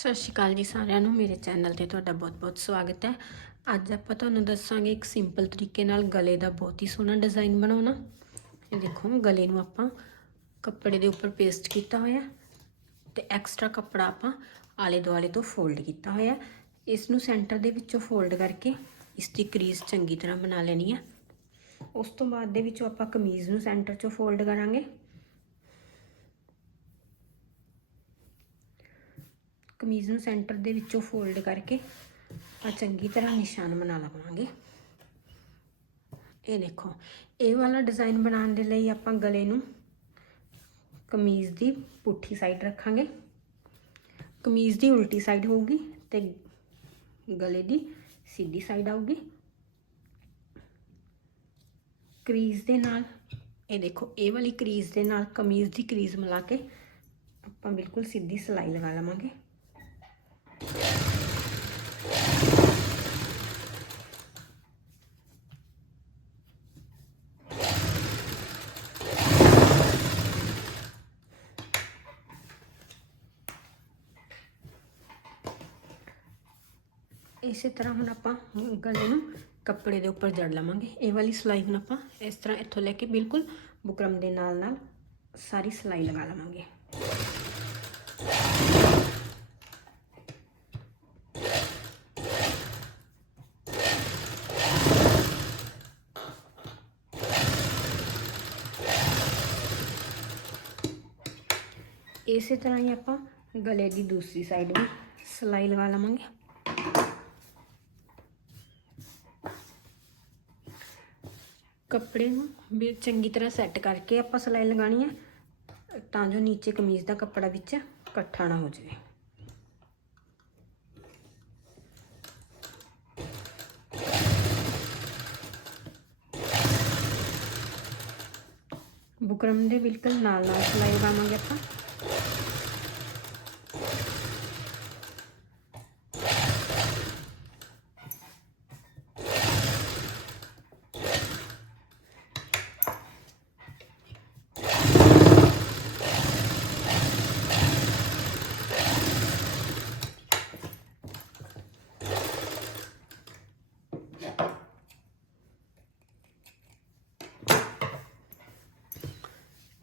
ਸਤਿ ਸ਼੍ਰੀ ਅਕਾਲ ਜੀ ਸਾਰਿਆਂ ਨੂੰ, ਮੇਰੇ ਚੈਨਲ ਤੇ ਤੁਹਾਡਾ ਬਹੁਤ-ਬਹੁਤ ਸਵਾਗਤ ਹੈ। ਅੱਜ ਆਪਾਂ ਤੁਹਾਨੂੰ ਦੱਸਾਂਗੇ ਇੱਕ ਸਿੰਪਲ ਤਰੀਕੇ ਨਾਲ ਗਲੇ ਦਾ ਬਹੁਤ ਹੀ ਸੋਹਣਾ ਡਿਜ਼ਾਈਨ ਬਣਾਉਣਾ। ਇਹ ਦੇਖੋ, ਗਲੇ ਨੂੰ ਆਪਾਂ ਕੱਪੜੇ ਦੇ ਉੱਪਰ ਪੇਸਟ ਕੀਤਾ ਹੋਇਆ ਤੇ ਐਕਸਟਰਾ ਕੱਪੜਾ ਆਪਾਂ ਆਲੇ ਦੁਆਲੇ ਤੋਂ ਫੋਲਡ ਕੀਤਾ ਹੋਇਆ ਇਸ ਨੂੰ ਸੈਂਟਰ ਦੇ ਵਿੱਚੋਂ ਫੋਲਡ ਕਰਕੇ ਇਸ ਦੀ ਕਰੀਜ਼ ਚੰਗੀ ਤਰ੍ਹਾਂ ਬਣਾ ਲੈਣੀ ਹੈ। ਉਸ ਤੋਂ ਬਾਅਦ ਦੇ ਵਿੱਚੋਂ ਆਪਾਂ ਕਮੀਜ਼ ਨੂੰ ਸੈਂਟਰ 'ਚੋਂ ਫੋਲਡ ਕਰਾਂਗੇ। ਕਮੀਜ਼ ਨੂੰ ਸੈਂਟਰ ਦੇ ਵਿੱਚੋਂ ਫੋਲਡ ਕਰਕੇ ਆ ਚੰਗੀ ਤਰ੍ਹਾਂ ਨਿਸ਼ਾਨ ਬਣਾ ਲਵਾਂਗੇ। ਇਹ ਦੇਖੋ, ਇਹ ਵਾਲਾ ਡਿਜ਼ਾਈਨ ਬਣਾਉਣ ਦੇ ਲਈ ਆਪਾਂ ਗਲੇ ਨੂੰ ਕਮੀਜ਼ ਦੀ ਪੁੱਠੀ ਸਾਈਡ ਰੱਖਾਂਗੇ। ਕਮੀਜ਼ ਦੀ ਉਲਟੀ ਸਾਈਡ ਹੋਊਗੀ ਤੇ ਗਲੇ ਦੀ ਸਿੱਧੀ ਸਾਈਡ ਆਊਗੀ। ਕਰੀਜ਼ ਦੇ ਨਾਲ, ਇਹ ਦੇਖੋ, ਇਹ ਵਾਲੀ ਕਰੀਜ਼ ਦੇ ਨਾਲ ਕਮੀਜ਼ ਦੀ ਕਰੀਜ਼ ਮਿਲਾ ਕੇ ਆਪਾਂ ਬਿਲਕੁਲ ਸਿੱਧੀ ਸਲਾਈ ਲਗਾ ਲਵਾਂਗੇ। ਇਸੇ ਤਰ੍ਹਾਂ ਹੁਣ ਆਪਾਂ ਗਲੇ ਨੂੰ ਕੱਪੜੇ ਦੇ ਉੱਪਰ ਜੜ ਲਵਾਂਗੇ। ਇਹ ਵਾਲੀ ਸਲਾਈ ਹੁਣ ਆਪਾਂ ਇਸ ਤਰ੍ਹਾਂ ਇੱਥੋਂ ਲੈ ਕੇ ਬਿਲਕੁਲ ਬੁਕਰਮ ਦੇ ਨਾਲ ਨਾਲ ਸਾਰੀ ਸਲਾਈ ਲਗਾ ਲਵਾਂਗੇ। ਇਸੇ ਤਰ੍ਹਾਂ ਹੀ ਆਪਾਂ ਗਲੇ ਦੀ ਦੂਸਰੀ ਸਾਈਡ ਵੀ ਸਲਾਈ ਲਗਾ ਲਵਾਂਗੇ। ਕੱਪੜੇ ਨੂੰ ਵੀ ਚੰਗੀ ਤਰ੍ਹਾਂ ਸੈੱਟ ਕਰਕੇ ਆਪਾਂ ਸਲਾਈ ਲਗਾਣੀ ਹੈ, ਤਾਂ ਜੋ ਨੀਚੇ ਕਮੀਜ਼ ਦਾ ਕੱਪੜਾ ਵਿੱਚ ਇਕੱਠਾ ਨਾ ਹੋ ਜਾਵੇ। ਬੁਕਰਮ ਦੇ ਬਿਲਕੁਲ ਨਾਲ ਨਾਲ ਸਲਾਈ ਲਗਾਵਾਂਗੇ ਆਪਾਂ।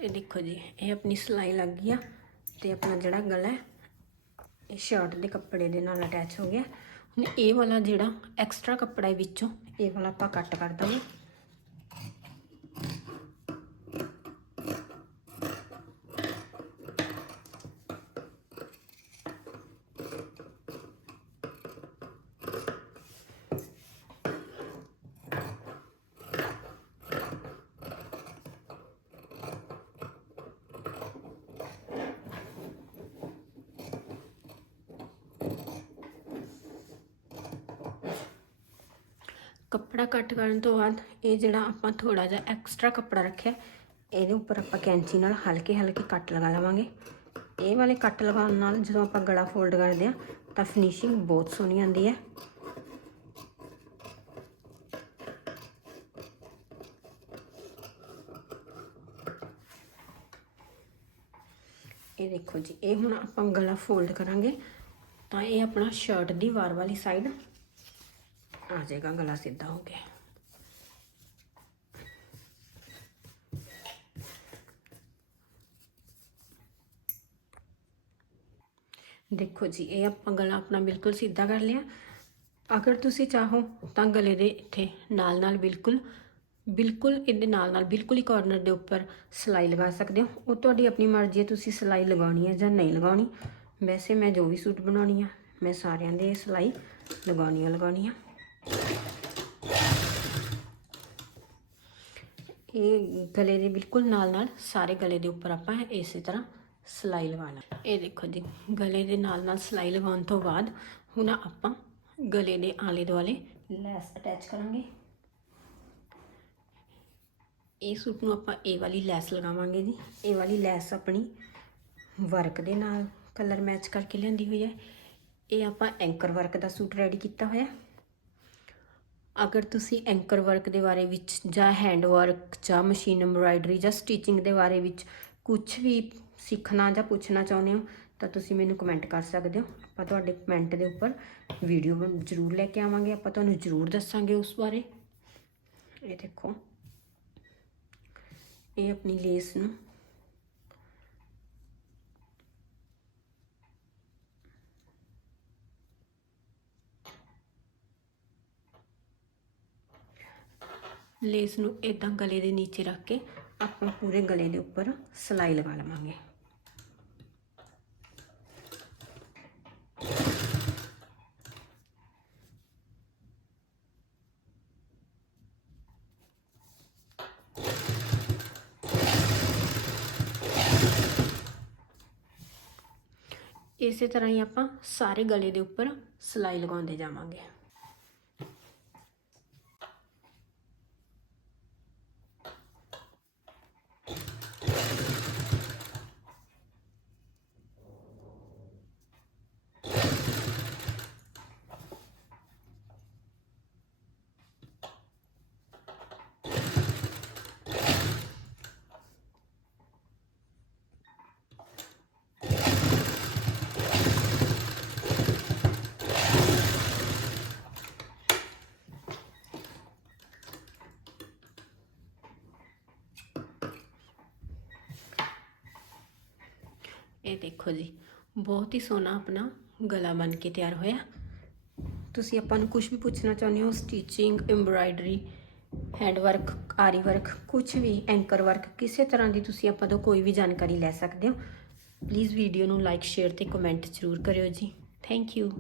ਇਹ ਦੇਖੋ ਜੀ, ਇਹ ਆਪਣੀ ਸਿਲਾਈ ਲੱਗ ਗਈ ਆ ਤੇ ਆਪਣਾ ਜਿਹੜਾ ਗਲਾ ਹੈ, ਇਹ ਸ਼ਰਟ ਦੇ ਕੱਪੜੇ ਦੇ ਨਾਲ ਅਟੈਚ ਹੋ ਗਿਆ। ਹੁਣ ਇਹ ਵਾਲਾ ਜਿਹੜਾ ਐਕਸਟਰਾ ਕੱਪੜਾ ਹੈ ਵਿੱਚੋਂ, ਇਹ ਵਾਲਾ ਆਪਾਂ ਕੱਟ ਕਰ ਦਾਂਗੇ ਕੱਪੜਾ ਕੱਟ ਕਰਨ ਤੋਂ ਬਾਅਦ ਇਹ ਜਿਹੜਾ ਆਪਾਂ ਥੋੜਾ ਜਿਹਾ ਐਕਸਟਰਾ ਕੱਪੜਾ ਰੱਖਿਆ, ਇਹਦੇ ਉੱਪਰ ਆਪਾਂ ਕੈਂਚੀ ਨਾਲ ਹਲਕੇ ਹਲਕੇ ਕੱਟ ਲਗਾ ਲਵਾਂਗੇ। ਇਹ ਵਾਲੇ ਕੱਟ ਲਗਾਉਣ ਨਾਲ ਜਦੋਂ ਆਪਾਂ ਗਲਾ ਫੋਲਡ ਕਰਦੇ ਆ ਤਾਂ ਫਿਨਿਸ਼ਿੰਗ ਬਹੁਤ ਸੋਹਣੀ ਆਉਂਦੀ ਹੈ। ਇਹ ਦੇਖੋ ਜੀ, ਇਹ ਹੁਣ ਆਪਾਂ ਗਲਾ ਫੋਲਡ ਕਰਾਂਗੇ, ਤਾਂ ਇਹ ਆਪਣਾ ਸ਼ਰਟ ਦੀ ਵਾਰ ਵਾਲੀ ਸਾਈਡ ਆ ਜਾਏਗਾ, ਗਲਾ ਸਿੱਧਾ ਹੋ ਗਿਆ। ਦੇਖੋ ਜੀ, ਇਹ ਆਪਾਂ ਗਲਾ ਆਪਣਾ ਬਿਲਕੁਲ ਸਿੱਧਾ ਕਰ ਲਿਆ। ਅਗਰ ਤੁਸੀਂ ਚਾਹੋ ਤਾਂ ਗਲੇ ਦੇ ਇੱਥੇ ਨਾਲ ਨਾਲ ਬਿਲਕੁਲ ਬਿਲਕੁਲ ਇਹਦੇ ਨਾਲ ਨਾਲ ਬਿਲਕੁਲ ਹੀ ਕਾਰਨਰ ਦੇ ਉੱਪਰ ਸਲਾਈ ਲਗਾ ਸਕਦੇ ਹੋ। ਉਹ ਤੁਹਾਡੀ ਆਪਣੀ ਮਰਜ਼ੀ ਹੈ, ਤੁਸੀਂ ਸਲਾਈ ਲਗਾਉਣੀ ਹੈ ਜਾਂ ਨਹੀਂ ਲਗਾਉਣੀ। ਵੈਸੇ ਮੈਂ ਜੋ ਵੀ ਸੂਟ ਬਣਾਉਣੀ ਆ, ਮੈਂ ਸਾਰਿਆਂ ਦੇ ਸਲਾਈ ਲਗਾਉਣੀ ਆ ਲਗਾਉਣੀ ਆ। ਇਹ ਗਲੇ ਦੇ ਬਿਲਕੁਲ ਨਾਲ ਨਾਲ ਸਾਰੇ ਗਲੇ ਦੇ ਉੱਪਰ ਆਪਾਂ ਇਸੇ ਤਰ੍ਹਾਂ ਸਲਾਈ ਲਗਾਉਣਾ ਇਹ ਦੇਖੋ ਜੀ, ਗਲੇ ਦੇ ਨਾਲ ਨਾਲ ਸਲਾਈ ਲਗਾਉਣ ਤੋਂ ਬਾਅਦ ਹੁਣ ਆਪਾਂ ਗਲੇ ਦੇ ਆਲੇ ਦੁਆਲੇ ਲੈਸ ਅਟੈਚ ਕਰਾਂਗੇ। ਇਹ ਸੂਟ ਨੂੰ ਆਪਾਂ ਇਹ ਵਾਲੀ ਲੈਸ ਲਗਾਵਾਂਗੇ ਜੀ। ਇਹ ਵਾਲੀ ਲੈਸ ਆਪਣੀ ਵਰਕ ਦੇ ਨਾਲ ਕਲਰ ਮੈਚ ਕਰਕੇ ਲਿਆਂਦੀ ਹੋਈ ਹੈ। ਇਹ ਆਪਾਂ ਐਂਕਰ ਵਰਕ ਦਾ ਸੂਟ ਰੈਡੀ ਕੀਤਾ ਹੋਇਆ। ਅਗਰ ਤੁਸੀਂ ਐਂਕਰ ਵਰਕ ਦੇ ਬਾਰੇ ਵਿੱਚ ਜਾਂ ਹੈਂਡ ਵਰਕ ਜਾਂ ਮਸ਼ੀਨ ਐਮਬਰਾਇਡਰੀ ਜਾਂ ਸਟਿਚਿੰਗ ਦੇ ਬਾਰੇ ਵਿੱਚ ਕੁਝ ਵੀ ਸਿੱਖਣਾ ਜਾਂ ਪੁੱਛਣਾ ਚਾਹੁੰਦੇ ਹੋ, ਤਾਂ ਤੁਸੀਂ ਮੈਨੂੰ ਕਮੈਂਟ ਕਰ ਸਕਦੇ ਹੋ। ਆਪਾਂ ਤੁਹਾਡੇ ਕਮੈਂਟ ਦੇ ਉੱਪਰ ਵੀਡੀਓ ਬਣ- ਜ਼ਰੂਰ ਲੈ ਕੇ ਆਵਾਂਗੇ। ਆਪਾਂ ਤੁਹਾਨੂੰ ਜ਼ਰੂਰ ਦੱਸਾਂਗੇ ਉਸ ਬਾਰੇ। ਇਹ ਦੇਖੋ। ਇਹ ਆਪਣੀ ਲੇਸ ਨੂੰ। ਲੇਸ ਨੂੰ ਇਦਾਂ ਗਲੇ ਦੇ ਨੀਚੇ ਰੱਖ ਕੇ ਆਪਾਂ ਪੂਰੇ ਗਲੇ ਦੇ ਉੱਪਰ ਸਲਾਈ ਲਗਾ ਲਵਾਂਗੇ। ਇਸੇ ਤਰ੍ਹਾਂ ਹੀ ਆਪਾਂ ਸਾਰੇ ਗਲੇ ਦੇ ਉੱਪਰ ਸਲਾਈ ਲਗਾਉਂਦੇ ਜਾਵਾਂਗੇ। ਇਹ ਦੇਖੋ ਜੀ, ਬਹੁਤ ਹੀ ਸੋਹਣਾ ਆਪਣਾ ਗਲਾ ਬਣ ਕੇ ਤਿਆਰ ਹੋਇਆ। ਤੁਸੀਂ ਆਪਾਂ ਨੂੰ ਕੁਝ ਵੀ ਪੁੱਛਣਾ ਚਾਹੁੰਦੇ ਹੋ stitching embroidery hand work aari work ਕੁਝ ਵੀ ਐਂਕਰ ਵਰਕ ਕਿਸੇ ਤਰ੍ਹਾਂ ਦੀ ਤੁਸੀਂ ਆਪਾਂ ਤੋਂ ਕੋਈ ਵੀ ਜਾਣਕਾਰੀ ਲੈ ਸਕਦੇ ਹੋ ਪਲੀਜ਼ ਵੀਡੀਓ ਨੂੰ ਲਾਈਕ ਸ਼ੇਅਰ ਤੇ ਕਮੈਂਟ ਜ਼ਰੂਰ ਕਰਿਓ ਜੀ। Thank you